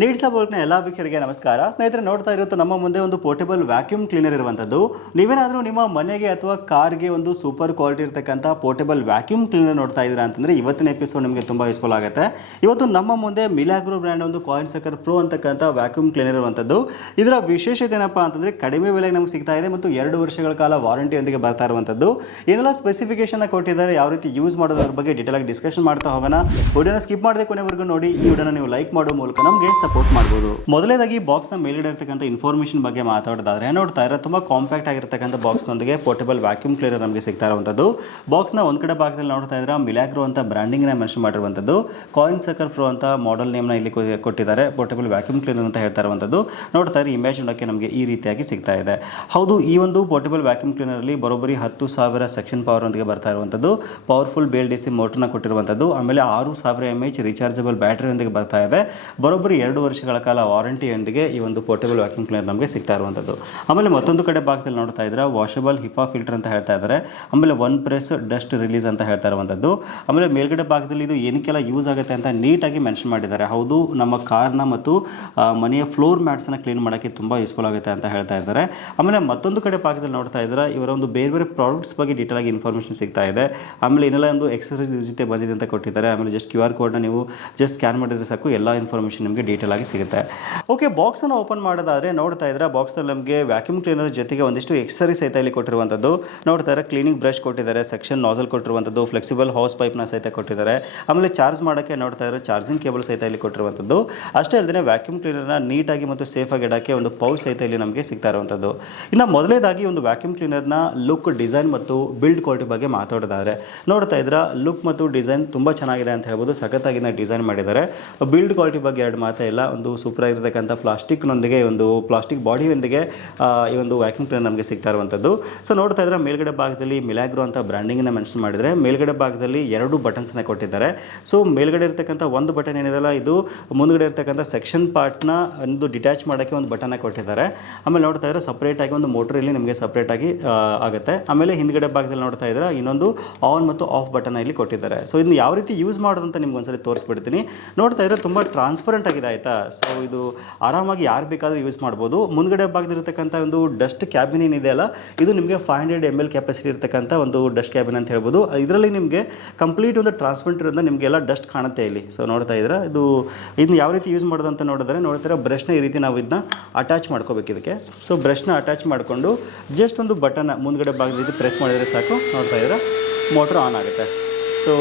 Needs ಬೋಲ್ಟ್ನ ಎಲ್ಲ ವೀಕ್ಷರಿಗೆ ನಮಸ್ಕಾರ. ಸ್ನೇಹಿತರೆ, ನೋಡ್ತಾ ಇರುತ್ತೆ ನಮ್ಮ ಮುಂದೆ ಒಂದು ಪೋರ್ಟೇಬಲ್ ವ್ಯಾಕ್ಯೂಮ್ ಕ್ಲೀನರ್ ಇರುವಂಥದ್ದು ನೀವೇನಾದರೂ ನಿಮ್ಮ ಮನೆಗೆ ಅಥವಾ ಕಾರ್ಗೆ ಒಂದು ಸೂಪರ್ ಕ್ವಾಲಿಟಿ ಇರತಕ್ಕಂಥ ಪೋರ್ಟೇಬಲ್ ವ್ಯಾಕ್ಯೂಮ್ ಕ್ಲೀನರ್ ನೋಡ್ತಾ ಇದ್ದೀರಾ ಅಂತಂದರೆ ಇವತ್ತಿನ ಎಪಿಸೋಡ್ ನಿಮಗೆ ತುಂಬ ಯೂಸ್ಫುಲ್ ಆಗುತ್ತೆ. ಇವತ್ತು ನಮ್ಮ ಮುಂದೆ ಮಿಲಾಗ್ರೋ ಬ್ರ್ಯಾಂಡ್ ಒಂದು ಕಾಯಿನ್ ಸಕರ್ ಪ್ರೋ ಅಂತಕ್ಕಂಥ ವ್ಯಾಕ್ಯೂಮ್ ಕ್ಲೀನರ್ ಇರುವಂಥದ್ದು ಇದರ ವಿಶೇಷತೆ ಏನಪ್ಪ ಅಂತಂದರೆ ಕಡಿಮೆ ಬೆಲೆಗೆ ನಮಗೆ ಸಿಗ್ತಾ ಇದೆ ಮತ್ತು ಎರಡು ವರ್ಷಗಳ ಕಾಲ ವಾರಂಟಿಯೊಂದಿಗೆ ಬರ್ತಾ ಇರುವಂಥದ್ದು ಏನೆಲ್ಲ ಸ್ಪೆಸಿಫಿಕೇಶನ್ ಕೊಟ್ಟಿದ್ದಾರೆ, ಯಾವ ರೀತಿ ಯೂಸ್ ಮಾಡೋದ್ರ ಬಗ್ಗೆ ಡೀಟೇಲ್ ಆಗಿ ಡಿಸ್ಕಷನ್ ಮಾಡ್ತಾ ಹೋಗೋಣ. ವಿಡಿಯೋನ ಸ್ಕಿಪ್ ಮಾಡದೆ ಕೊನೆವರೆಗೂ ನೋಡಿ, ಈ ವಿಡಿಯೋನ ನೀವು ಲೈಕ್ ಮಾಡೋ ಮೂಲಕ ನಮಗೆ ಸಪೋರ್ಟ್ ಮಾಡ್ಬೋದು. ಬಾಕ್ಸ್ ಬಾಕ್ಸ್ನ ಮೇಲ್ಗಡೆ ಇರತಕ್ಕಂಥ ಇನ್ಫಾರ್ಮೇಷನ್ ಬಗ್ಗೆ ಮಾತಾಡೋದಾದ್ರೆ, ನೋಡ್ತಾ ಇರೋ ತುಂಬ ಕಾಂಪ್ಯಾಕ್ಟ್ ಆಗಿರ್ತಕ್ಕಂಥ ಬಾಕ್ಸ್ನೊಂದಿಗೆ ಪೋರ್ಟಬಲ್ ವ್ಯಾಕ್ಯೂಮ್ ಕ್ಲೀನರ್ ನಮಗೆ ಸಿಗ್ತಾ ಇರುವಂಥದ್ದು. ಬಾಕ್ಸ್ನ ಒಂದು ಕಡೆ ಭಾಗದಲ್ಲಿ ನೋಡ್ತಾ ಇದ್ರೆ ಮಿಲಾಗ್ರೋ ಅಂತ ಬ್ರ್ಯಾಂಡಿಂಗ್ನ ಮೆನ್ಷನ್ ಮಾಡಿರುವಂಥದ್ದು. ಕಾಯಿನ್ ಸಕರ್ ಪ್ರೋ ಅಂತ ಮಾಡೆಲ್ ನೇಮ್ನ ಇಲ್ಲಿ ಕೊಟ್ಟಿದ್ದಾರೆ ಪೋರ್ಟಬಲ್ ವ್ಯಾಕ್ಯೂಮ್ ಕ್ಲೀನರ್ ಅಂತ ಹೇಳ್ತಾ ಇರುವಂಥದ್ದು. ನೋಡ್ತಾ ಇದ್ರೆ ಇಮೇಜ್ ನೋಡೋಕ್ಕೆ ನಮಗೆ ಈ ರೀತಿಯಾಗಿ ಸಿಗ್ತಾ ಇದೆ. ಹೌದು, ಈ ಒಂದು ಪೋರ್ಟಬಲ್ ವ್ಯಾಕ್ಯೂಮ್ ಕ್ಲೀನರಲ್ಲಿ ಬರೋಬ್ಬರಿ ಹತ್ತು ಸಾವಿರ ಸೆಕ್ಷನ್ ಪವರ್ ಒಂದಿಗೆ ಬರ್ತಾ ಇರುವಂಥದ್ದು. Powerful B L D C ಮೋಟರ್ನ ಕೊಟ್ಟಿರುವಂಥದ್ದು. ಆಮೇಲೆ ಆರು ಸಾವಿರ ಎಂ ಎಚ್ ರಿಚಾರ್ಜಬಲ್ ಬ್ಯಾಟರಿಯೊಂದಿಗೆ ಬರ್ತಾ ಇದೆ. ಬರೋಬ್ಬರಿ ಎರಡು ವರ್ಷಗಳ ಕಾಲ ವಾರಂಟಿಯೊಂದಿಗೆ ಈ ಒಂದು ಪೋರ್ಟಬಲ್ ವ್ಯಾಕ್ಯೂಮ್ ಕ್ಲೀನರ್ ನಮಗೆ ಸಿಗ್ತಾ ಇರುವಂಥದ್ದು. ಆಮೇಲೆ ಮತ್ತೊಂದು ಕಡೆ ಭಾಗದಲ್ಲಿ ನೋಡ್ತಾ ಇದ್ರೆ ವಾಷಬಲ್ ಹಿಫಾ ಫಿಲ್ಟರ್ ಅಂತ ಹೇಳ್ತಾ ಇದ್ದಾರೆ ಆಮೇಲೆ ಒನ್ ಪ್ರೆಸ್ ಡಸ್ಟ್ ರಿಲೀಸ್ ಅಂತ ಹೇಳ್ತಾ ಇರುವಂಥದ್ದು. ಆಮೇಲೆ ಮೇಲ್ಗಡೆ ಭಾಗದಲ್ಲಿ ಇದು ಏನಕ್ಕೆಲ್ಲ ಯೂಸ್ ಆಗುತ್ತೆ ಅಂತ ನೀಟಾಗಿ ಮೆನ್ಷನ್ ಮಾಡಿದ್ದಾರೆ. ಹೌದು, ನಮ್ಮ ಕಾರ್ನ ಮತ್ತು ಮನೆಯ ಫ್ಲೋರ್ ಮ್ಯಾಟ್ಸನ್ನು ಕ್ಲೀನ್ ಮಾಡೋಕ್ಕೆ ತುಂಬ ಯೂಸ್ಫುಲ್ ಆಗುತ್ತೆ ಅಂತ ಹೇಳ್ತಾ ಇದ್ದಾರೆ. ಆಮೇಲೆ ಮತ್ತೊಂದು ಕಡೆ ಭಾಗದಲ್ಲಿ ನೋಡ್ತಾ ಇದ್ರೆ ಇವರ ಒಂದು ಬೇರೆ ಬೇರೆ ಪ್ರಾಡಕ್ಟ್ಸ್ ಬಗ್ಗೆ ಡೀಟೇಲ್ ಆಗಿ ಇನ್ಫಾರ್ಮೇಷನ್ ಸಿಗ್ತಾ ಇದೆ. ಆಮೇಲೆ ಏನೆಲ್ಲ ಒಂದು ಎಕ್ಸಸೈಸ್ ಜೊತೆ ಬಂದಿದೆ ಅಂತ ಕೊಟ್ಟಿದ್ದಾರೆ. ಆಮೇಲೆ ಜಸ್ಟ್ ಕ್ಯೂ ಆರ್ ಕೋಡ್ನ ನೀವು ಜಸ್ಟ್ ಸ್ಕ್ಯಾನ್ ಮಾಡಿದ್ರೆ ಸಾಕು, ಎಲ್ಲ ಇನ್ಫಾರ್ಮೇಷನ್ ನಿಮಗೆ ಡೀಟೇಲ್ ಆಗಿ ಸಿಗುತ್ತೆ. ಓಕೆ ಬಾಕ್ಸನ್ನು ಓಪನ್ ಮಾಡೋದಾದ್ರೆ ನೋಡ್ತಾ ಇದ್ರೆ ಬಾಕ್ಸಲ್ಲಿ ನಮಗೆ ವ್ಯಾಕ್ಯೂಮ್ ಕ್ಲೀನರ್ ಜೊತೆಗೆ ಒಂದಿಷ್ಟು ಎಕ್ಸರಿ ಸಹಿತ ಇಲ್ಲಿ ಕೊಟ್ಟಿರುವಂಥದ್ದು ನೋಡ್ತಾ ಇದ್ರೆ ಕ್ಲೀನಿಂಗ್ ಬ್ರಷ್ ಕೊಟ್ಟಿದ್ದಾರೆ ಸೆಕ್ಷನ್ ನಾಸಲ್ ಕೊಟ್ಟಿರುವಂಥದ್ದು ಫ್ಲೆಕ್ಸಿಬಲ್ ಹೌಸ್ ಪೈಪ್ನ ಸಹಿತ ಕೊಟ್ಟಿದ್ದಾರೆ. ಆಮೇಲೆ ಚಾರ್ಜ್ ಮಾಡೋಕ್ಕೆ ನೋಡ್ತಾ ಇದ್ರೆ ಚಾರ್ಜಿಂಗ್ ಕೇಬಲ್ ಸಹಿತ ಇಲ್ಲಿ ಕೊಟ್ಟಿರುವಂಥದ್ದು ಅಷ್ಟೇ ಅಲ್ಲದೆ ವ್ಯಾಕ್ಯೂಮ್ ಕ್ಲೀನರ್ನ ನೀಟಾಗಿ ಮತ್ತು ಸೇಫಾಗಿ ಇಡೋಕ್ಕೆ ಒಂದು ಪೌಚ್ ಸಹಿತ ಇಲ್ಲಿ ನಮಗೆ ಸಿಗ್ತಾ ಇರುವಂಥದ್ದು ಇನ್ನು ಮೊದಲನೇದಾಗಿ ಒಂದು ವ್ಯಾಕ್ಯೂಮ್ ಕ್ಲೀನರ್ನ ಲುಕ್ ಡಿಸೈನ್ ಮತ್ತು ಬಿಲ್ಡ್ ಕ್ವಾಲಿಟಿ ಬಗ್ಗೆ ಮಾತಾಡೋದಾದ್ರೆ, ನೋಡ್ತಾ ಇದ್ರೆ ಲುಕ್ ಮತ್ತು ಡಿಸೈನ್ ತುಂಬ ಚೆನ್ನಾಗಿದೆ ಅಂತ ಹೇಳ್ಬೋದು. ಸಖತ್ತಾಗಿ ಡಿಸೈನ್ ಮಾಡಿದ್ದಾರೆ. ಬಿಲ್ಡ್ ಕ್ವಾಲಿಟಿ ಬಗ್ಗೆ ಎರಡು ಮಾತೇ ಇಲ್ಲ ಒಂದು ಸೂಪರ್ ಆಗಿರ್ತಕ್ಕಂಥ ಪ್ಲಾಸ್ಟಿಕ್ನೊಂದಿಗೆ ಒಂದು ಪ್ಲಾಸ್ಟಿಕ್ ಬಾಡಿಯೊಂದಿಗೆ ಒಂದಿಗೆ ಈ ಒಂದು ವ್ಯಾಕ್ಯೂಮ್ ಕ್ಲೀನರ್ ನಮಗೆ ಸಿಗ್ತಾ ಇರುವಂಥದ್ದು. ಸೊ ನೋಡ್ತಾ ಇದ್ರೆ ಮೇಲ್ಗಡೆ ಭಾಗದಲ್ಲಿ ಮಿಲಾಗ್ರೋ ಅಂತ ಬ್ರ್ಯಾಂಡಿಂಗ್ನ ಮೆನ್ಷನ್ ಮಾಡಿದರೆ, ಮೇಲ್ಗಡೆ ಭಾಗದಲ್ಲಿ ಎರಡು ಬಟನ್ಸ್ನ ಕೊಟ್ಟಿದ್ದಾರೆ. ಸೊ ಮೇಲ್ಗಡೆ ಇರ್ತಕ್ಕಂಥ ಒಂದು ಬಟನ್ ಏನಿದೆಲ್ಲ ಇದು ಮುಂದ್ಗಡೆ ಇರ್ತಕ್ಕಂಥ ಸೆಕ್ಷನ್ ಪಾರ್ಟ್ನ ಒಂದು ಡಿಟ್ಯಾಚ್ ಮಾಡೋಕ್ಕೆ ಒಂದು ಬಟನ್ನ ಕೊಟ್ಟಿದ್ದಾರೆ. ಆಮೇಲೆ ನೋಡ್ತಾ ಇದ್ರೆ ಸಪ್ರೇಟಾಗಿ ಒಂದು ಮೋಟರ್ ಇಲ್ಲಿ ನಿಮಗೆ ಸಪ್ರೇಟಾಗಿ ಆಗುತ್ತೆ. ಆಮೇಲೆ ಹಿಂದ್ಗಡೆ ಭಾಗದಲ್ಲಿ ನೋಡ್ತಾ ಇದ್ರೆ ಇನ್ನೊಂದು ಆನ್ ಮತ್ತು ಆಫ್ ಬಟನ್ ಇಲ್ಲಿ ಕೊಟ್ಟಿದ್ದಾರೆ. ಸೊ ಇದನ್ನು ಯಾವ ರೀತಿ ಯೂಸ್ ಮಾಡೋದಂತ ನಿಮ್ಗೆ ಒಂದ್ಸರಿ ತೋರಿಸ್ಬಿಡ್ತೀನಿ. ನೋಡ್ತಾ ಇದ್ರೆ ತುಂಬ ಟ್ರಾನ್ಸ್ಪರೆಂಟ್ ಆಗಿದೆ ಆಯಿತಾ? ಸೊ ಇದು ಆರಾಮಾಗಿ ಯಾರು ಬೇಕಾದರೂ ಯೂಸ್ ಮಾಡ್ಬೋದು. ಮುಂದ್ಗಡೆ ಭಾಗದಲ್ಲಿರ್ತಕ್ಕಂಥ ಒಂದು ಡಸ್ಟ್ ಕ್ಯಾಬಿನ್ ಏನಿದೆ ಅಲ್ಲ, ಇದು ನಿಮಗೆ five hundred M L capacity ಇರ್ತಕ್ಕಂಥ ಒಂದು ಡಸ್ಟ್ ಕ್ಯಾಬಿನ್ ಅಂತ ಹೇಳ್ಬೋದು. ಇದರಲ್ಲಿ ನಿಮಗೆ ಕಂಪ್ಲೀಟ್ ಒಂದು ಟ್ರಾನ್ಸ್ಪರೆಂಟ್ ಇರೋದ್ರಿಂದ ನಿಮಗೆಲ್ಲ ಡಸ್ಟ್ ಕಾಣುತ್ತೆ ಇಲ್ಲಿ. ಸೊ ನೋಡ್ತಾ ಇದ್ರೆ ಇದು ಇದನ್ನ ಯಾವ ರೀತಿ ಯೂಸ್ ಮಾಡೋದು ಅಂತ ನೋಡಿದ್ರೆ, ನೋಡ್ತಾರೆ ಬ್ರಷ್ನ ಈ ರೀತಿ ನಾವು ಇದನ್ನ ಅಟ್ಯಾಚ್ ಮಾಡ್ಕೋಬೇಕು ಇದಕ್ಕೆ. ಸೊ ಬ್ರಷ್ನ ಅಟ್ಯಾಚ್ ಮಾಡಿಕೊಂಡು ಜಸ್ಟ್ ಒಂದು ಬಟನ್ ಮುಂದ್ಗಡೆ ಭಾಗದಲ್ಲಿ ಪ್ರೆಸ್ ಮಾಡಿದರೆ ಸಾಕು. ನೋಡ್ತಾ ಇದ್ರೆ ಮೋಟ್ರ್ ಆನ್ ಆಗುತ್ತೆ. ಸೊ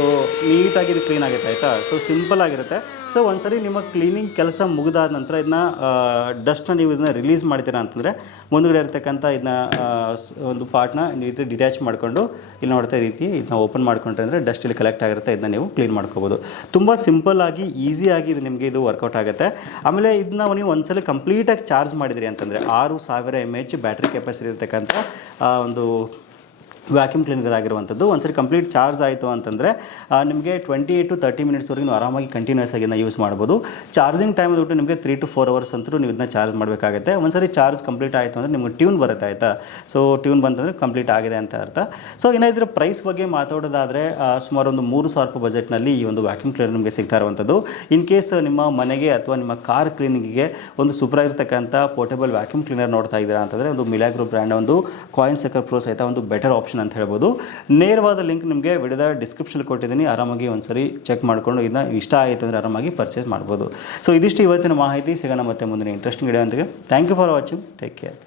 ನೀಟಾಗಿ ಇದು ಕ್ಲೀನ್ ಆಗುತ್ತೆ, ಆಯಿತಾ? ಸೊ ಸಿಂಪಲ್ ಆಗಿರುತ್ತೆ. ಸೊ ಒಂದ್ಸರಿ ನಿಮ್ಮ ಕ್ಲೀನಿಂಗ್ ಕೆಲಸ ಮುಗಿದಾದ ನಂತರ ಇದನ್ನ ಡಸ್ಟ್ನ ನೀವು ಇದನ್ನ ರಿಲೀಸ್ ಮಾಡ್ತೀರಾ ಅಂತಂದರೆ, ಮುಂದುಗಡೆ ಇರ್ತಕ್ಕಂಥ ಇದನ್ನ ಒಂದು ಪಾರ್ಟ್ನ ನೀಟಾಗಿ ಡಿಟ್ಯಾಚ್ ಮಾಡಿಕೊಂಡು, ಇಲ್ಲಿ ನೋಡ್ತಾ ರೀತಿ ಇದನ್ನ ಓಪನ್ ಮಾಡ್ಕೊಂಡ್ರೆ ಅಂದರೆ ಡಸ್ಟ್ ಇಲ್ಲಿ ಕಲೆಕ್ಟ್ ಆಗಿರುತ್ತೆ ಇದನ್ನ ನೀವು ಕ್ಲೀನ್ ಮಾಡ್ಕೋಬೋದು. ತುಂಬ ಸಿಂಪಲ್ ಆಗಿ ಈಸಿಯಾಗಿ ಇದು ನಿಮಗೆ ಇದು ವರ್ಕೌಟ್ ಆಗುತ್ತೆ. ಆಮೇಲೆ ಇದನ್ನ ನೀವು ಒಂದ್ಸಲ ಕಂಪ್ಲೀಟಾಗಿ ಚಾರ್ಜ್ ಮಾಡಿದ್ರಿ ಅಂತಂದರೆ, ಆರು ಸಾವಿರ ಎಂ ಎಚ್ ಬ್ಯಾಟ್ರಿ ಕೆಪಾಸಿಟಿ ಇರತಕ್ಕಂಥ ಒಂದು ವ್ಯಾಕ್ಯೂಮ್ ಕ್ಲೀನರ್ ಆಗಿರುವಂಥದ್ದು ಒಂದ್ಸರಿ ಕಂಪ್ಲೀಟ್ ಚಾರ್ಜ್ ಆಯಿತು ಅಂತಂದರೆ ನಿಮಗೆ ಟ್ವೆಂಟಿ ಟು ತರ್ಟಿ ಮಿನಿಟ್ಸ್ವರೆಗೆ ನೀವು ಆರಾಮಾಗಿ ಕಂಟಿನ್ಯೂಸ್ ಆಗಿ ಯೂಸ್ ಮಾಡ್ಬೋದು. ಚಾರ್ಜಿಂಗ್ ಟೈಮ್ ಬಿಟ್ಟು ನಿಮಗೆ ತ್ರೀ ಟು ಫೋರ್ ಅವರ್ಸ್ ಅಂತೂ ನೀವು ಇದನ್ನ ಚಾರ್ಜ್ ಮಾಡಬೇಕಾಗುತ್ತೆ. ಒಂದ್ಸರಿ ಚಾರ್ಜ್ ಕಂಪ್ಲೀಟ್ ಆಯಿತು ಅಂದರೆ ನಿಮಗೆ ಟ್ಯೂನ್ ಬರುತ್ತೆ ಆಯಿತಾ? ಸೊ ಟ್ಯೂನ್ ಬಂತಂದರೆ ಕಂಪ್ಲೀಟ್ ಆಗಿದೆ ಅಂತ ಅರ್ಥ. ಸೊ ಇನ್ನು ಪ್ರೈಸ್ ಬಗ್ಗೆ ಮಾತಾಡೋದಾದರೆ ಸುಮಾರು ಒಂದು ಮೂರು ಸಾವಿರ ರೂಪಾಯಿ ಬಜೆಟ್ನಲ್ಲಿ ಈ ಒಂದು ವ್ಯಾಕ್ಯೂಮ್ ಕ್ಲೀನರ್ ನಿಮಗೆ ಸಿಗ್ತಾ ಇರುವಂಥದ್ದು. ಇನ್ ಕೇಸ್ ನಿಮ್ಮ ಮನೆಗೆ ಅಥವಾ ನಿಮ್ಮ ಕಾರ್ ಕ್ಲೀನಿಂಗಿಗೆ ಒಂದು ಸೂಪರ್ ಆಗಿರ್ತಕ್ಕಂಥ ಪೋರ್ಟೇಬಲ್ ವ್ಯಾಕ್ಯೂಮ್ ಕ್ಲೀನರ್ ನೋಡ್ತಾ ಇದ್ದೀರಾ ಅಂತಂದರೆ, ಒಂದು ಮಿಲಾಗ್ರೋ ಬ್ರ್ಯಾಂಡ್ ಒಂದು ಕಾಯಿನ್ ಸೆಕರ್ ಪ್ರೋ ಸಹಿತ ಒಂದು ಬೆಟರ್ ಆಪ್ಷನ್ ಅಂತ ಹೇಳ್ಬೋದು. ನೇರವಾದ ಲಿಂಕ್ ನಿಮಗೆ ವಿಡಿಯೋದ ಡಿಸ್ಕ್ರಿಪ್ಷನ್ ಕೊಟ್ಟಿದ್ದೀನಿ. ಆರಾಮಾಗಿ ಒಂದ್ಸರಿ ಚೆಕ್ ಮಾಡಿಕೊಂಡು ಇದನ್ನ ಇಷ್ಟ ಆಯಿತು ಅಂದರೆ ಆರಾಮಾಗಿ ಪರ್ಚೇಸ್ ಮಾಡ್ಬೋದು. ಸೊ ಇದಿಷ್ಟು ಇವತ್ತಿನ ಮಾಹಿತಿ. ಸಿಗೋಣ ಮತ್ತೆ ಮುಂದಿನ interesting video ಅಂತಿಗೆ thank you for watching take care